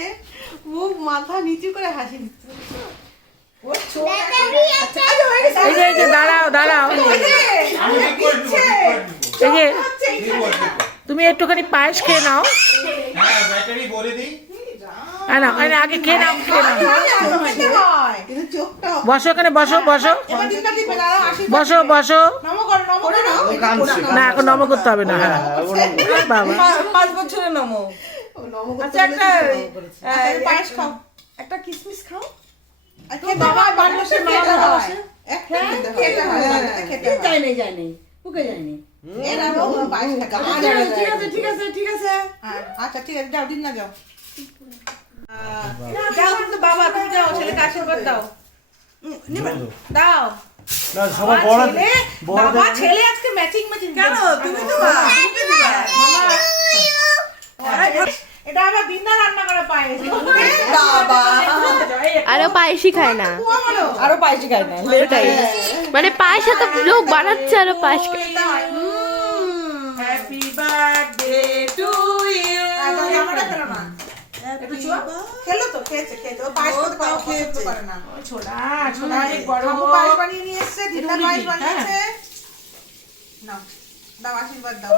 হাসছে মুখ মাথা নিচু করে হাসি দিচ্ছে। আচ্ছা, দাঁড়াও দাঁড়াও। তুমি একটুখানি পায়েস খেয়ে নাও। আগে খেয়ে নাও খেয়ে নাও। বসো এখানে বসো বসো। বসো বসো। না এখন নম করতে হবে না হ্যাঁ। বাবা। পাঁচ বছরের নম। আচ্ছা একটা। আচ্ছা, আহ, পায়েস খাও। একটা কিসমিস খাও। হয়, হয়। একটা খেতে হয়, খেতে হয়। নেই যাই নেই ওকে যাই নেই বাবা পায়েস খেতে হয়। ঠিক আছে ঠিক আছে ঠিক আছে হ্যাঁ, আচ্ছা ঠিক আছে যাও দিন না যাও যাও কিন্তু বাবা তুমি যাও ছেলেকে আশীর্বাদ দাও। দাও। বাবা, ছেলে বাবা ছেলে আজকে ম্যাচিং ম্যাচিং কেন? তুমি তো দিবা। এটা আবার দিনটা রান্না করে পায়েস। বাবা। আরও পায়েসই খায় না। আরও না। ওটাই। মানে পায়েস এত লোক বানাচ্ছে আরও পায়েস হয়। হ্যাপি বার্থডে টু ইউ আর তাহলে আমারটা খেলো না। তো খেয়েছে খেয়েছে। ও পায়েস করতে পারে খেয়েছে। পারে না ছোড়া ছোড়া অনেক বড় ঠাম্মু পায়েস বানিয়ে নিয়ে এসেছে দিদা পায়েস বানিয়েছে। নাও দাও আশীর্বাদ দাও।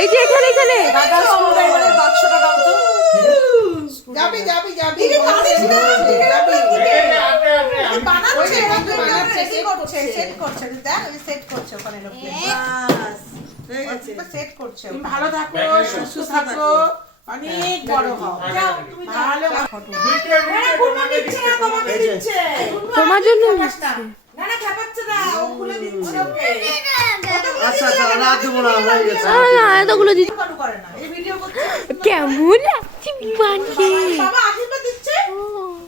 এই যে এখানে এখানে। দাদা স্কুল ড্রাইভারের বাক্সটা দাও তো। যাবি যাবি যাবি। কাঁদিস না? যাবি বানাচ্ছে সেট করছে সেট করছে দেখ সেট করছে ওখানে হয়ে সেট করছে ভালো থাকো সুস্থ থাকো। অনেক বড় হও। যাও তুমি ভালো। তোমার জন্য না না খাপাচ্ছে না ও খুলে দিচ্ছে। ওকে। আচ্ছা আচ্ছা রাত হয়ে গেছে। না এতগুলো দিদি করে না এই ভিডিও করছে। কেমন লাগছে বিমানকে? বাবা আশীর্বাদ দিচ্ছে।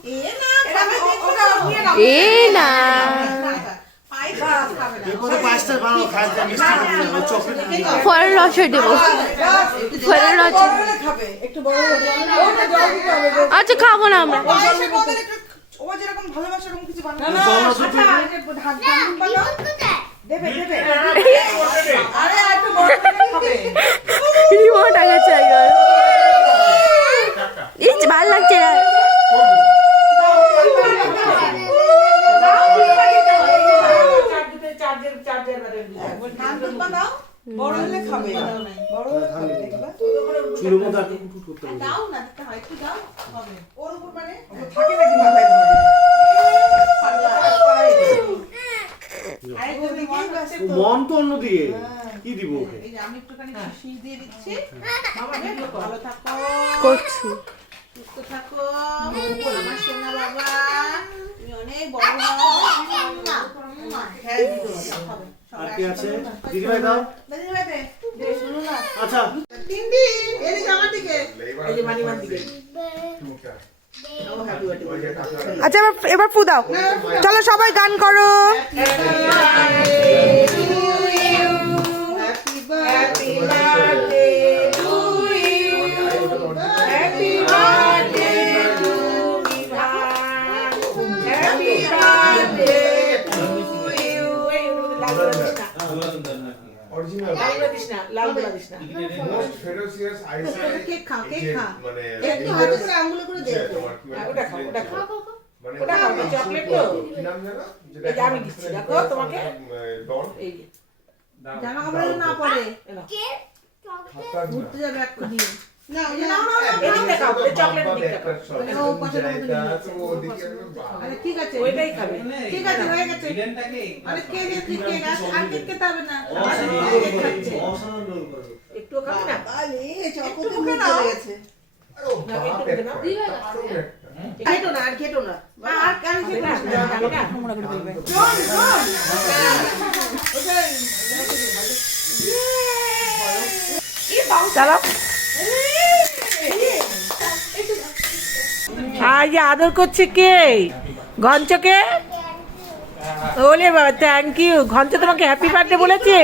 এ না খাবে ওটা নিয়ে নাও এ না পায়েস খাবে না এরপরে পাঁচটা বানাও খাই যা মিষ্টি খাব চকলেট ফলের রস দেব ফলের রস। আচ্ছা খাব না আমরা পায়েসের ও যেরকম ভালোবাসে এরকম কিছু বানাবে আচ্ছা দেবে দেবে আরে একটু বড় করে খাবে রিমোট আগে চাই এই যে ভালো লাগছে না চার্জের চার্জের ধান দুধ বড় হলে খাবে। বড় হলে খাবে দেখবা? চুলের মধ্যে আর কুটু করতে হবে দাও না দিতে হয় একটু দাও হবে। ওর উপর মানে থাকে নাকি মাথায় মন তো। অন্যদিকে কি দিব ওকে? আমি একটুখানি দিয়ে দিচ্ছি। ভালো থাকো। করছি। সুস্থ থাকো। আমার সোনা বাবা তুমি অনেক বড় হও। হ্যাঁ আর কি আছে? দিদিভাই দাও দিদি ভাই দে দে শুনো না। আচ্ছা। তিন দিন এদিকে আমার দিকে। এই যে মানিমার দিকে। আচ্ছা এবার এবার ফু দাও। চলো সবাই গান করো। অরিজিনাল লাল দিস না লাল দিস না মোস্ট ফেরোসিয়াস আইসাই কেক খা কেক খা মানে একটু হাতে করে আঙ্গুলে করে দে তোমার ওটা খাও ওটা খাও মানে ওটা খাও, চকলেট তো? কি নাম জানো যেটা আমি দিচ্ছি, দেখো তোমাকে। ডন এই জামা কাপড় না পরে হাতটা ঘুরতে যাবে এক্ষুনি মানে। আরে ঠিক আছে ওইটাই খাবে। ঠিক আছে হয়ে গেছে। আরে কে দিয়ে তুই কেক আর আর কেক না? একটু খাবে না? একটু মুখে নাও। খেটো না আর খেটো না আর আমি খেতে না, না খাবে না। আজ আদর করছে কে? ঘঞ্চকে ওলে বাবা থ্যাংক ইউ ঘঞ্চ তোমাকে হ্যাপি বার্থডে বলেছে?